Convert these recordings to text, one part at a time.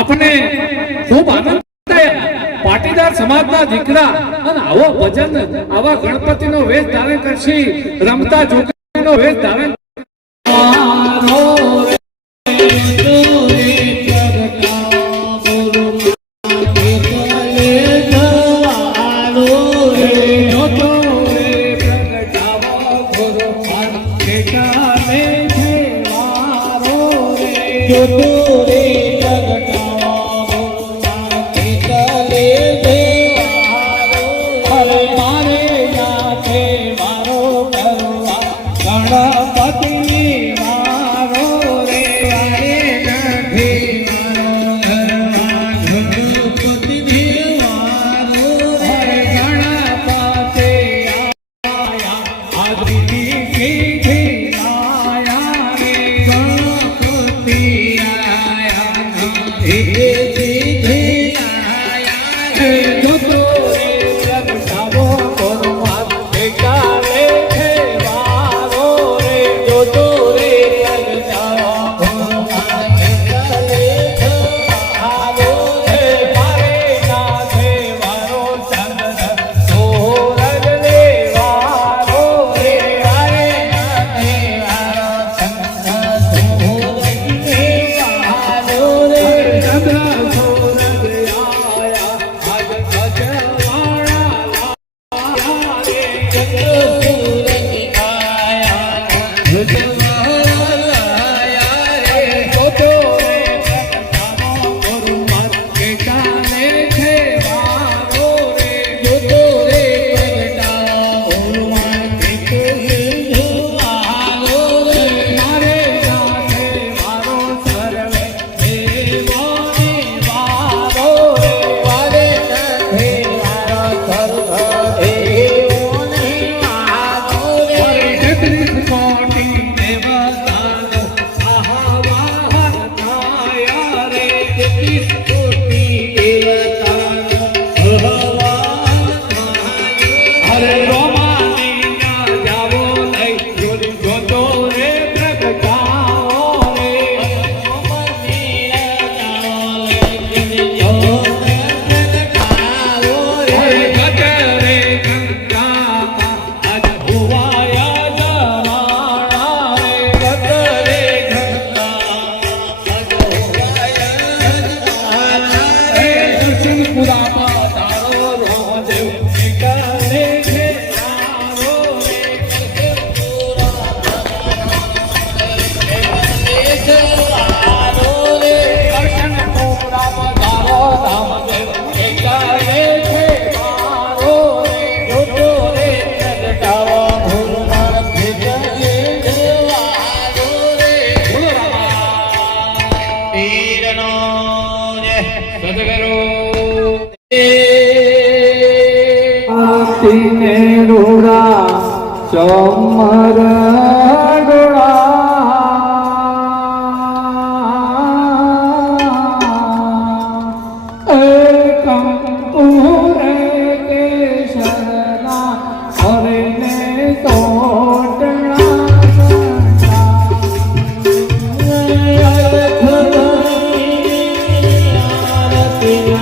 આપણે ખૂબ આનંદ થયા પાટીદાર સમાજના દીકરા અને આવો ભજન આવા ગણપતિનો વેશ ધારણ કરશી રમતા જોગીનો વેશ ધારણ Yeah.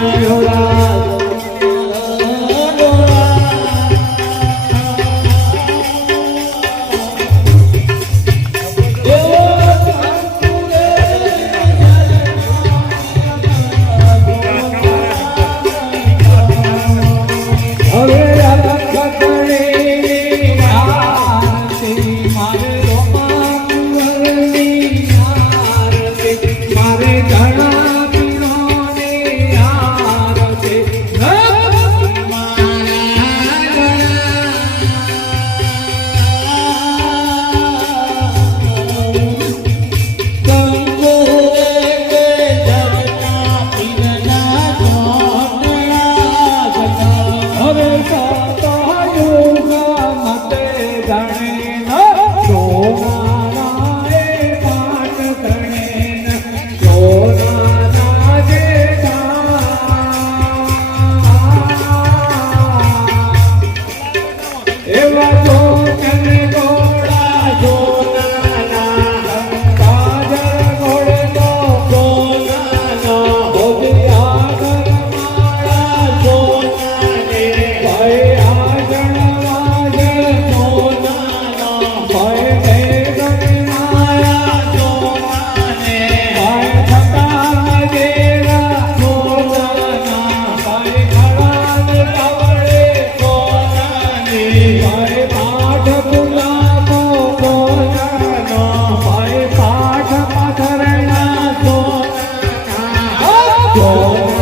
મારે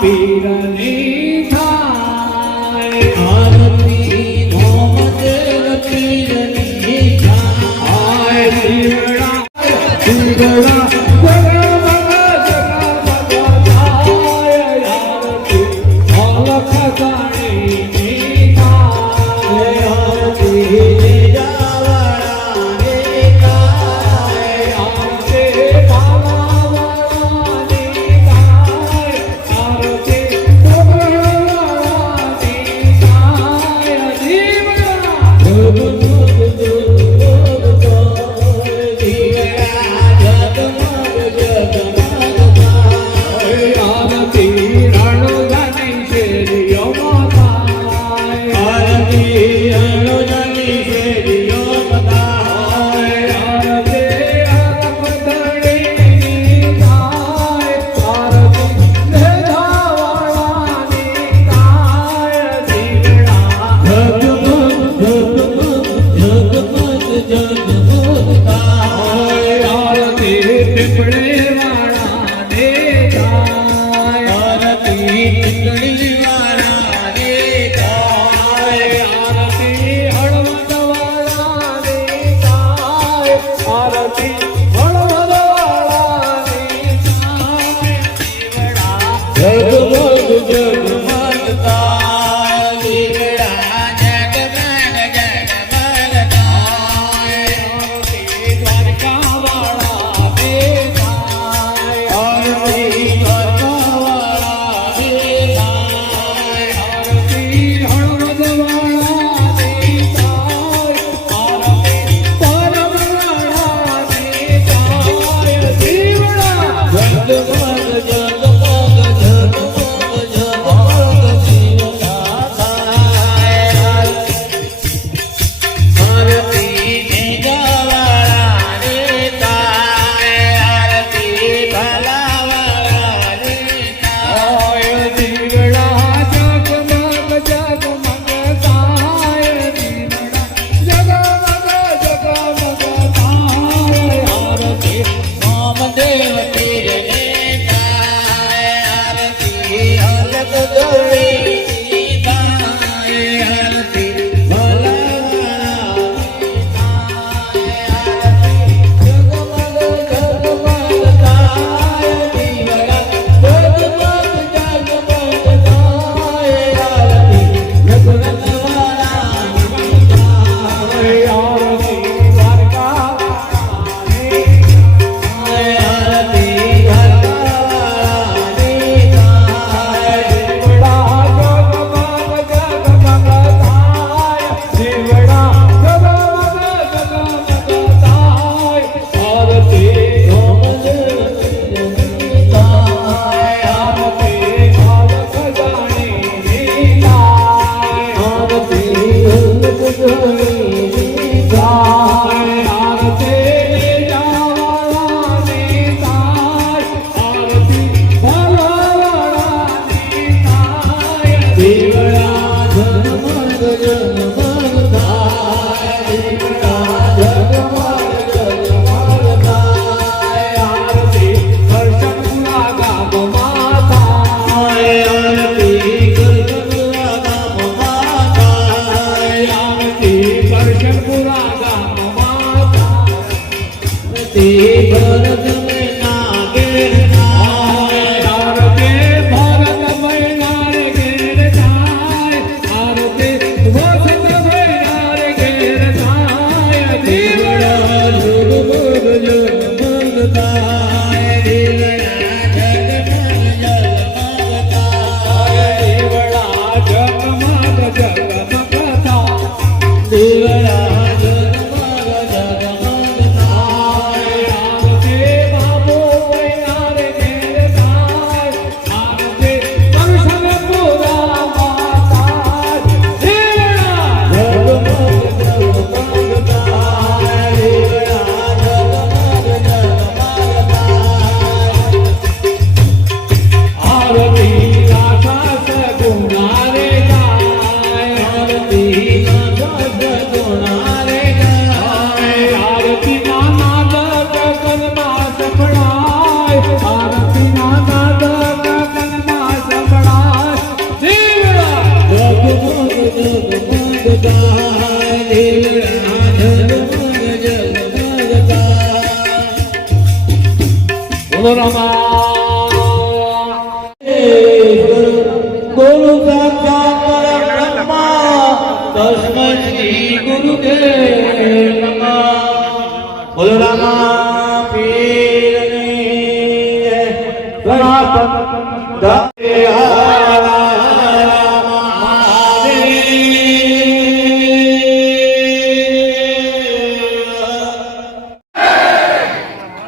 પીરની થાય આરતી મોહમ્મદ પીરની થાય દીવડા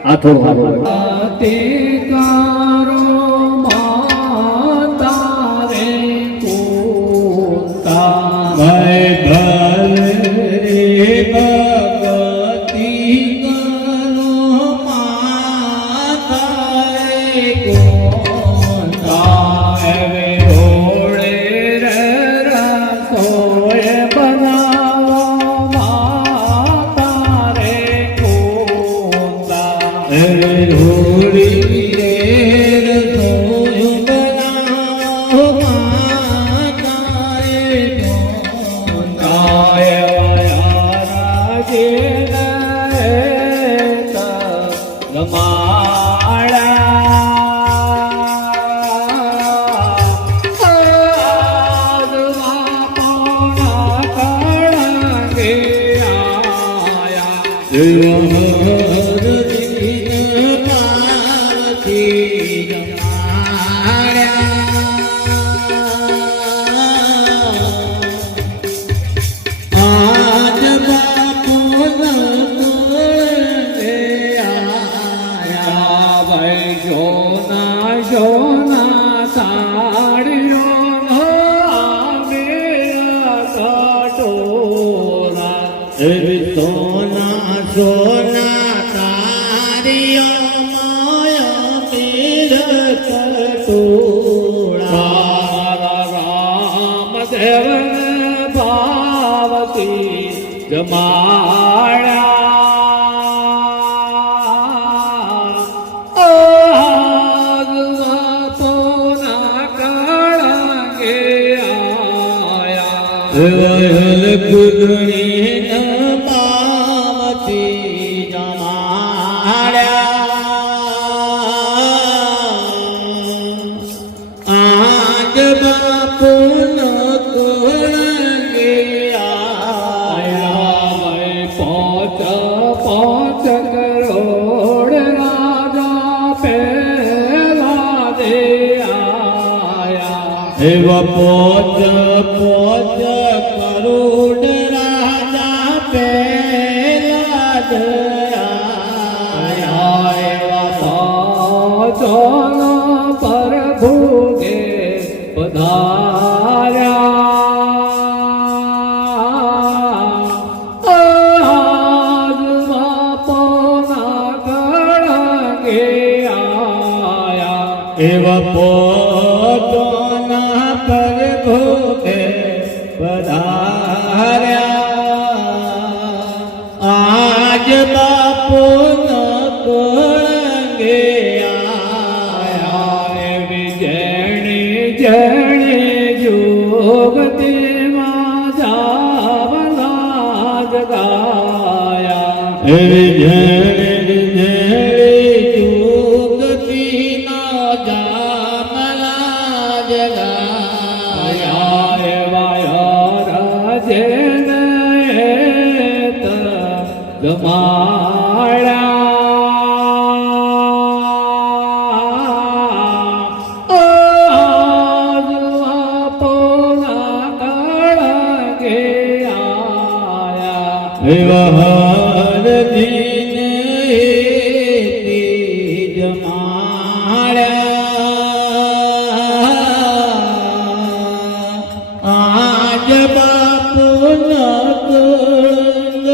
આ થોડું સારું તે કારો માતા રે કોતા ભલે રે ભગતી કરો માતા રે કોતા હવે રોડે રે રસોય બનાવવા માતા રે કોતા રોડી રે રસોઈ બનાવો માતા રે કાય વયા રાજે સોના સોના તારીઓ માયા પીર કટોળા રામ દેવ ભાવતી જમાડ્યા પોના કાળંગે આયા ગુરુની પાવતી જમાડ્યા આજ બાપુ ન કોળંગે આયા પોચ કરોડ રાજા પેલા દે આયા એવા પોચ કરોડ રાજા પેલા જ આયા એવા પાંચોનો પ્રભુ ગે પધાર્યા આજ બાપોના ગળગે આયા એવા પોતના પર ભોગે પધાર્યા આજ બાપુ ન કોળંગે આયા એવી જેણી જેણી જોગતીમાં જાવલા જગાયા એવી ઝેરી ઝેરી જુગતી ના જામલા જગાયા એવા રાજેને જમાડ્યા આજ પોના કાળંગે આયા વિવહાર દિન હેતી જમાડ્યા આજ બાપુ ન કોળંગ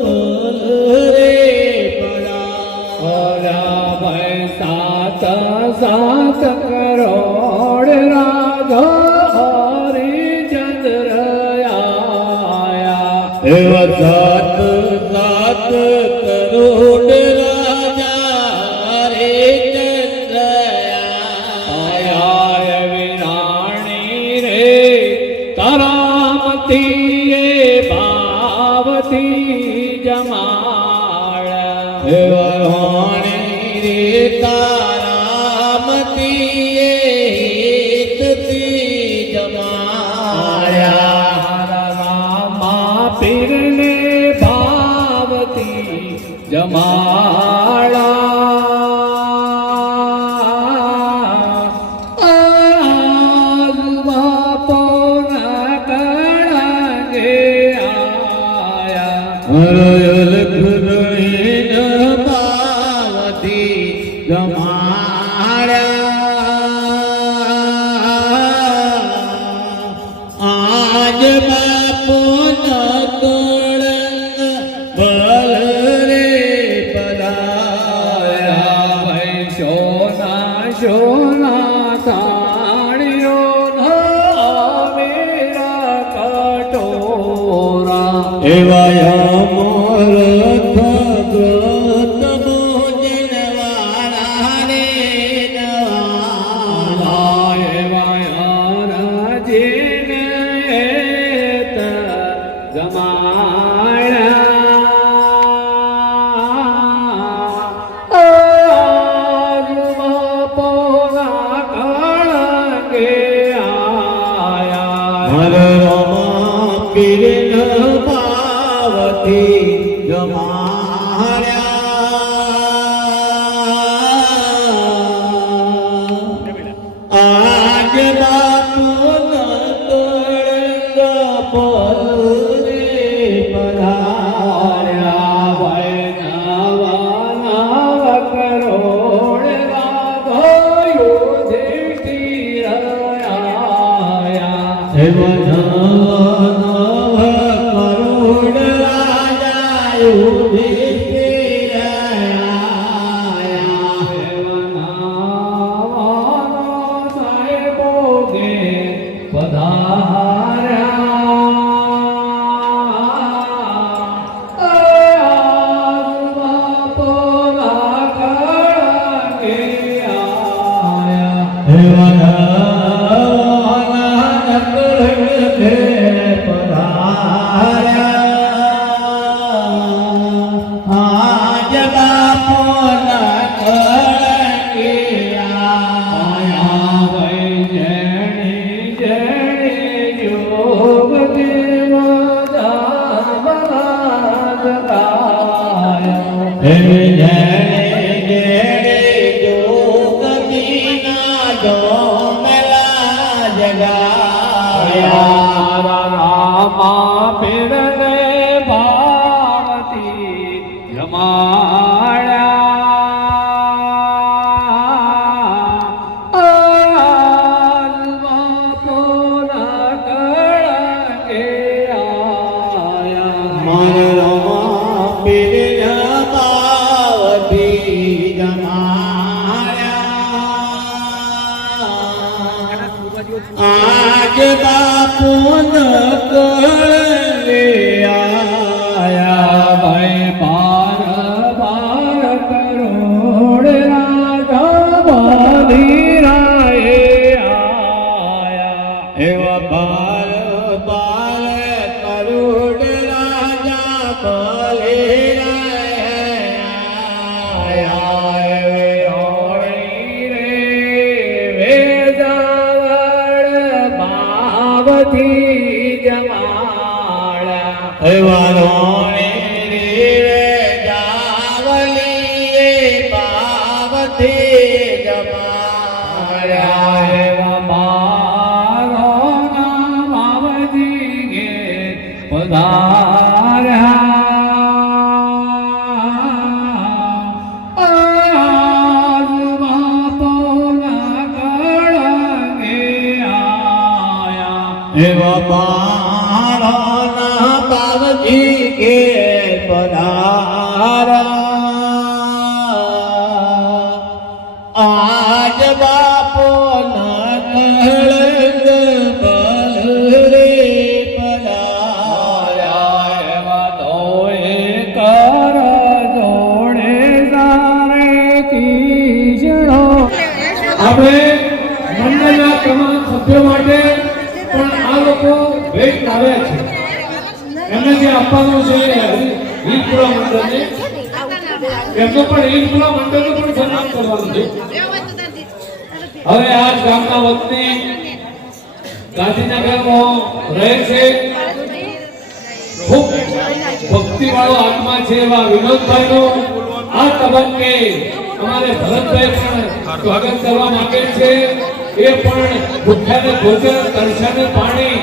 બોલ રે પડા ભાઈ સાત સાત કરોડ રાજો હરિચંદ્ર આયા એવા સાત સાત કરોડ રાજા રે ચંદ્રયા આયા વિરાણી રે તરામતી એ ભાવતી જમાડ એવા હોણી રે તારામતી એ હિતથી જમાયા રામા પીરને ભાવતી જમાડા આજ બાપો નકળ બલ રે પધાર્યા ભાઈ સોના સોના તાળીઓ મેરા કટોરા એવા અમરથ ગ્રત ભોજન વાળા રે નવાલા હર રમા પીર પાવતી જમાડ્યા આજ બાપુ નકળ પલ રે પધાર્યા ભાઈ નવા નવા કરોડ રાધો યુધિષ્ઠિર આયા કરોડ રાજા યુધિષ્ઠિર રામા પીરને ભાવતી આજ બાપુ નકળ રે આયા ભાઈ બાર બાર કરોડ રાજા બલિરાય આયા એવા બાર બાર કરોડ રાજા એવા રોણી રે જાવલી પાવથી જમાડ્યા એવા મારો નામ આવજી ગે એવા બાળાના બાવજી કે પધારા આજ બાપો નકળ બલ રે પધારા એવા દોએ કર જોડે સારે કીશણો આપણે મંડળના તમામ સભ્યો માટે પણ આ લોકો ભેટ લાવ્યા છે એમને જે આપવાનું છે ઈદપુરા મંડળને એમને પણ ઈદપુરા મંડળનું પણ સન્માન કરવાનું છે. હવે આ ગામના વતની ગાંધીનગરમાં રહે છે, ખૂબ ભક્તિવાળો આત્મા છે એવા વિનોદભાઈનો આ તબક્કે અમારે ભરતભાઈ પણ સ્વાગત કરવા માંગે છે. એ પણ ભૂખ્યાને ભોજન, તરસ્યાને પાણી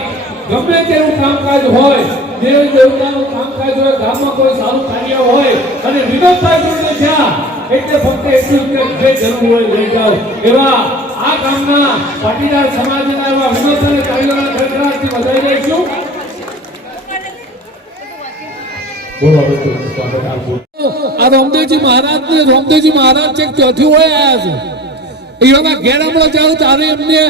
ગમે તેવું કામકાજ હોય, દેવ દેવતાનું કામકાજ હોય, ગામમાં કોઈ સારું કાર્ય હોય અને વિનોદભાઈ જોડે થયા એટલે ફક્ત એટલું જ કે જે જરૂર હોય લઈ જાઓ. એવા આ ગામના પાટીદાર સમાજના એવા વિનોદ અને કાર્યોના ખડખડાટથી વધાઈ દઈશું. આ રામદેવજી મહારાજ છે ચોથી હોય આવ્યા છે. એના ઘેર હમણાં જાઉં તારે એમને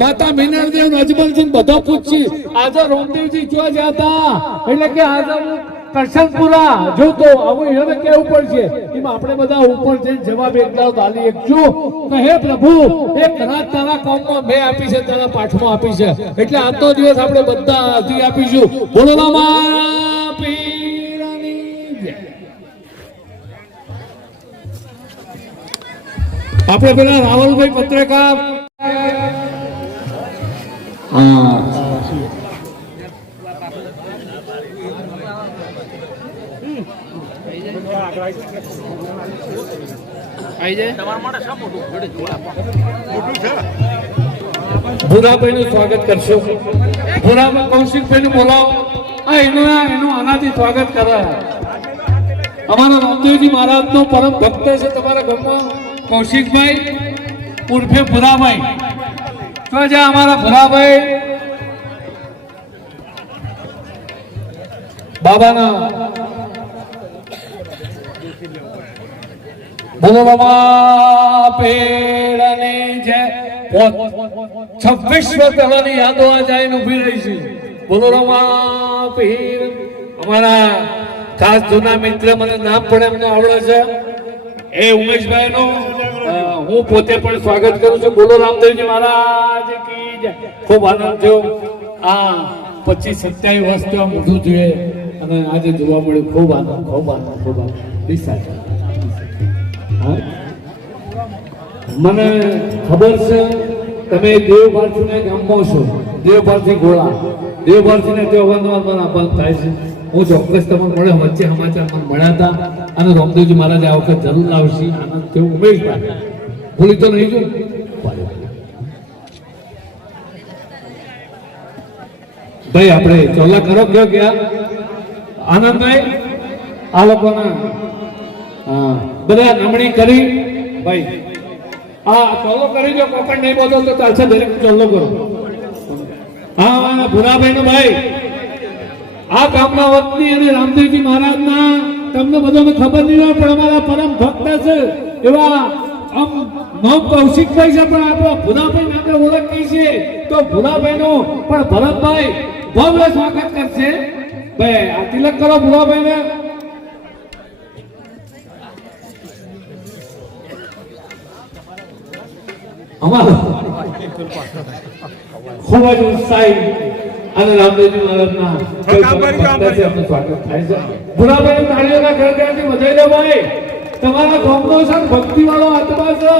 માતા મીનાદેવ અજમલજી બધો પૂછી આજે રામદેવજી જો જતા એટલે કે આજે હું કરશનપુરા જોતો આવું એને કેવું પડશે એમાં આપણે બધા ઉપર જઈને જવાબ એકદમ તાલી એકશું કે હે પ્રભુ એક રાત તારા કામમાં મેં આપી છે, તારા પાઠમાં આપી છે, એટલે આજનો દિવસ આપણે બધા હાજરી આપીશું. બોલો રામા પીરની જય. આપણે પેલા રાવલભાઈ પત્રકાર ભૂરાભાઈ નું સ્વાગત કરશો. ભૂરાભાઈ કૌશિકભાઈ નું બોલાવો. એનું આનાથી સ્વાગત કરે. અમારા રામદેવજી મહારાજ નો પરમ ભક્ત છે તમારા ગામમાં કૌશિકભાઈ ઉર્ફે ભૂરાભાઈ. તો જ્યાં અમારા ભૂરાભાઈ બાબાના બોલો બાબા પેડની જય. 26 વર્ષ પહેલાની યાદો આ જાય ઉભી રહી છે. બોલો રમા પીર. અમારા ખાસ જૂના મિત્ર મને નામ પણ એમને આવડે છે એ ઉમેશભાઈ નું હું પોતે પણ સ્વાગત કરું છું. બોલો રામદેવજી મહારાજ કી જય. ખૂબ આનંદ થયો. આ 25-27 વર્ષ તો મોઢું જોઈએ અને આજે જોવા મળ્યું. ખૂબ આનંદ. મને ખબર છે તમે દેવભારથી ગામમાં છો, દેવભારથી ગોળા, દેવભારથી ને તે અવારનવાર બંધ થાય છે. હું ચોક્કસ તમને મળ્યો, વચ્ચે સમાચાર મને મળ્યા હતા અને રામદેવજી મહારાજ આ વખત જરૂર આવશે. આનંદ થયો. ઉમેશભાઈ ભૂલી તો નહીં જો ભાઈ આપણે ચોલા કરો કયો ક્યાં આનંદભાઈ આ લોકોના બધા નમણી કરી ભાઈ હા ચોલો કરી દો. કોકણ નહીં બોલો તો ચાલશે, દરેક ચોલો કરો. હા ભૂરાભાઈ નું ભાઈ આ ગામના વતની અને રામદેવજી મહારાજના તમને બધાને ખબર નહીં હોય પણ અમારા પરમ ભક્ત છે એવા નામ કૌશિકભાઈ છે પણ આપણા ભૂરાભાઈ નામે ઓળખી છે તો ભૂરાભાઈ નું પણ ભરતભાઈ ભવ્ય સ્વાગત કરશે. ભાઈ આ તિલક કરો ભૂરાભાઈ ને. ખૂબ જ ઉત્સાહી અને રામદેવજી મહારાજના સ્વાગત થાય છે. ભૂરાભાઈ તાળીઓના ગણગણથી વધાઈ દો ભાઈ. તમારા ગામનો છે ભક્તિ વાળો આત્મા છે.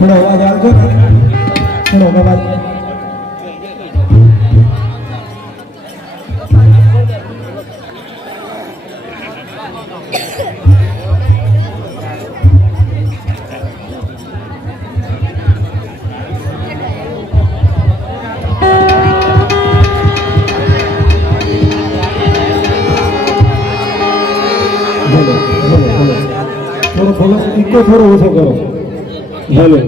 થોડો અવાજ આવજો, થોડો અવાજ. થોડો ઇકો થોડો ઓછો કરો. हेलो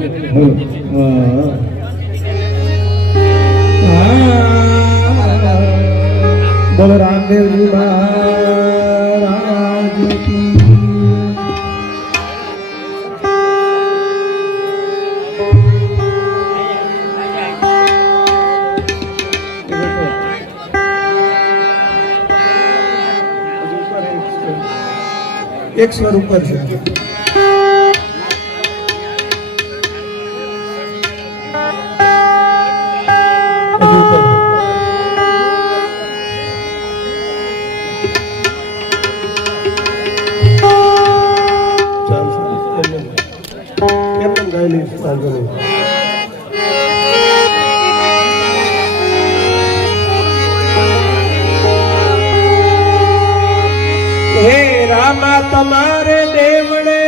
बोलो रामदेव जी महाराज की. એક સ્વર ઉપર છે. હજુ ઉપર. ચાલશે. એમ પણ ગાઈ લઈશ, વાંધો નહીં. હે રામા તમારે દેવડે